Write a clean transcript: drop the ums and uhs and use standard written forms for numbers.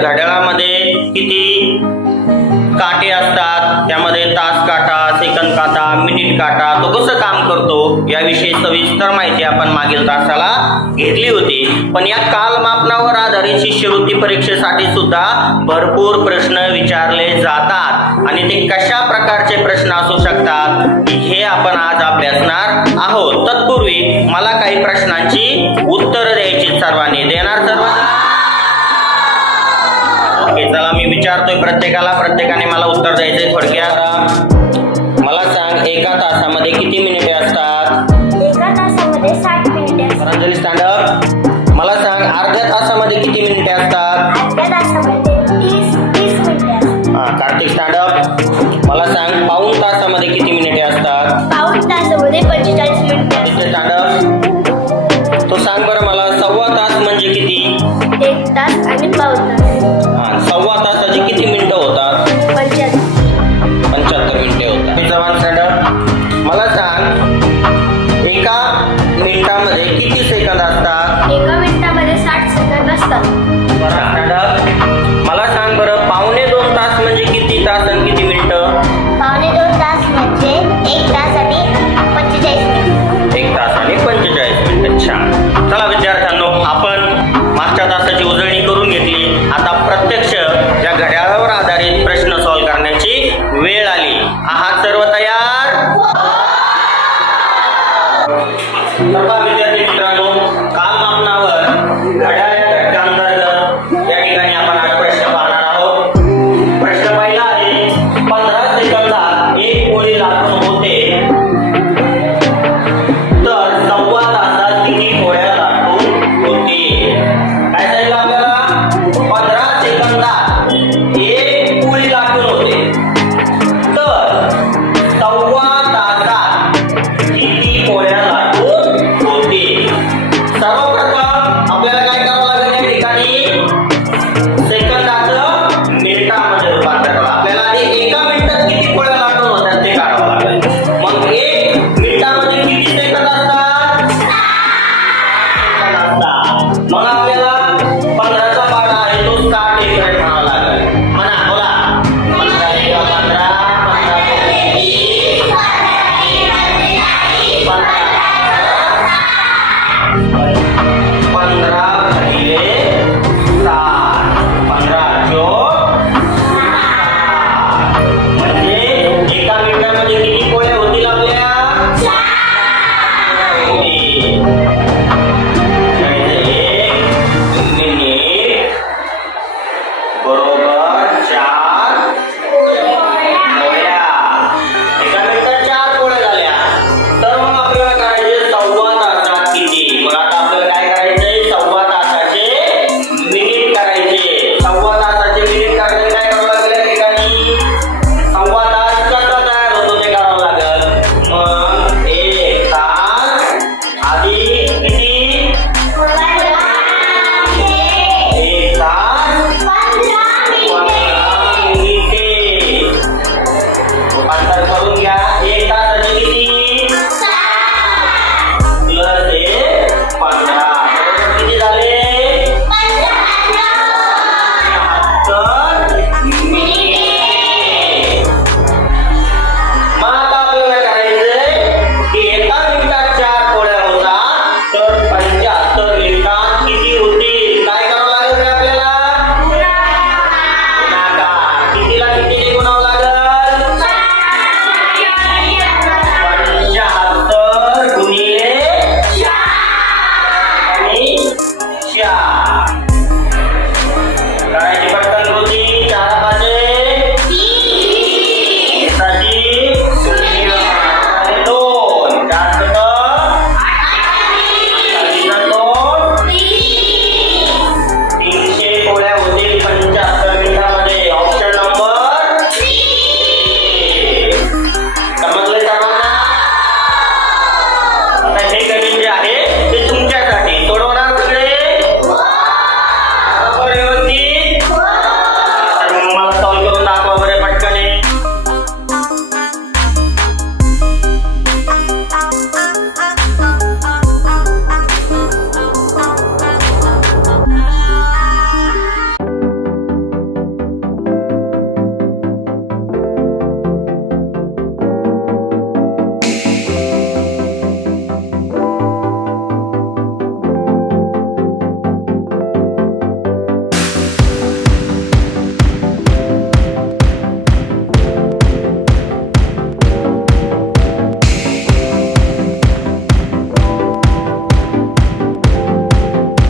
घड्याळामध्ये किती काटे असतात, त्यामध्ये तास काटा, सेकंद काटा, मिनिट काटा तो कसं काम करतो याविषयी सविस्तर माहिती आपण मागील तासाला घेतली होती. पण या कालमापनावर आधारित शिष्यवृत्ती परीक्षेसाठी सुद्धा भरपूर प्रश्न विचारले जातात आणि ते कशा प्रकारचे प्रश्न असू शकतात हे आपण आज अभ्यासणार आहोत. तत्पूर्वी मला काही प्रश्नांची उत्तरं द्यायची, सर्वांनी देणार सर्वांना? ओके, चला मी विचारतोय प्रत्येकाने मला उत्तर द्यायचंय. थोडक्यात मला सांग, एका तासामध्ये किती मिनिटे असतात? एका तासामध्ये 60 मिनिटे असतात. Ranjani stand up. मला सांग, अर्ध्या तासामध्ये किती मिनिटे असतात? अर्ध्या तासामध्ये 30 मिनिटे असतात. Kartik stand up. मला सांग, पाऊण तासामध्ये किती मिनिटे असतात? पाऊण तासामध्ये 45 मिनिटे असतात. Stand up. तो सांग बरं मला, सव्वा तास म्हणजे किती? 1 तास आणि पाऊण तास. सव्वा तासाची किती मिनिटं होतात? 75 मिनिटे होतात. जवान स्टँड अप. मला सांग, एका मिनिटामध्ये किती सेकंद असतात? एका मिनिटामध्ये 60 सेकंद असतात. Stand up. मला सांग बरं, पावणे 2 तास म्हणजे किती तास आणि किती मिनिटं? पावणे 2 तास म्हणजे 1 तास आणि 45 मिनिट. 1 तास आणि 45 मिनिटं. छान. चला विद्यार्थ्यांनो, आपण मागच्या तासाची उजळणी करून घेतली. आता प्रत्यक्ष या घड्याळावर आधारित प्रश्न सॉल्व्ह करण्याची वेळ आली. आहात सर्व तयार? विद्यार्थी मित्रांनो, कालमापनावर घड्याळ या घटकांतर्गत या ठिकाणी आपण आज प्रश्न पाहणार आहोत. प्रश्न पहिला आहे, 15 सेकंदात एक पोळी लाटून होते तर सव्वा तासात किती पोळ्या लाटून होते? काय सांगितलं आपल्याला? 15 सेकंदात एक पोळी लाटून होते तर सव्वा तासात किती पोळ्या लाटून होते? सर्वप्रथम आपल्याला काय करावं लागेल? या ठिकाणी सेकंदाचं मिनिटामध्ये रूपांतर करावं. आपल्याला आधी एका मिनिटात किती पोळ्या लाटून होतात ते काढावं लागेल. मग 1 मिनिटामध्ये किती सेकंद असतात? 60 असतात. मग आपल्याला 15चा पाढा आहे तो 60 एकरेट म्हणावा लागेल. म्हणा, बोला. 15 × 15, 15 भागिले 60, 15 चोक 60. म्हणजे एका मिनिटामध्ये किती पोळ्या होतील आपल्या? 1 मिनिट बरोबर 4